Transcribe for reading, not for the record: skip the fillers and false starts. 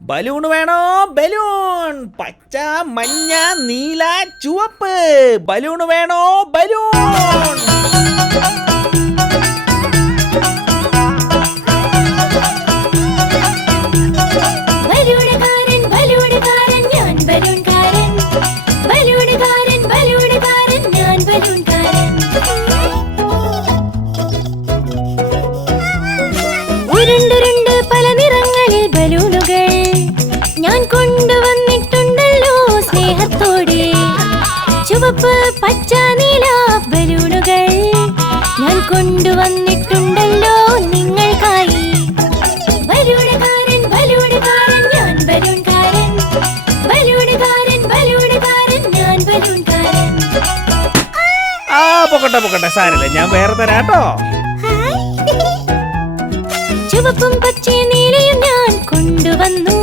Balloon വേണോ? Balloon പച്ച, മഞ്ഞ, നീല, ചുവപ്പ്. ബലൂൺ വേണോ? ബലൂൺ. പല നിറങ്ങളിൽ ബലൂണുകൾ ഞാൻ കൊണ്ടുവന്നിട്ടുണ്ടല്ലോ സ്നേഹത്തോടെ. ചുവപ്പ്, പച്ച, നീല ബലൂണുകൾ ഞാൻ കൊണ്ടുവന്നിട്ടുണ്ടല്ലോ നിങ്ങൾക്കായി. ബലൂണുകാരൻ ബലൂണുകാരൻ ഞാൻ ബലൂൺകാരൻ. ബലൂണുകാരൻ ബലൂണുകാരൻ ഞാൻ ബലൂൺകാരൻ. പൊക്കട്ടെ സാരല്ല, ഞാൻ വേറെ തരാട്ടോ. ചുവപ്പും പച്ചയും നീലയും ഞാൻ കൊണ്ടുവന്നു.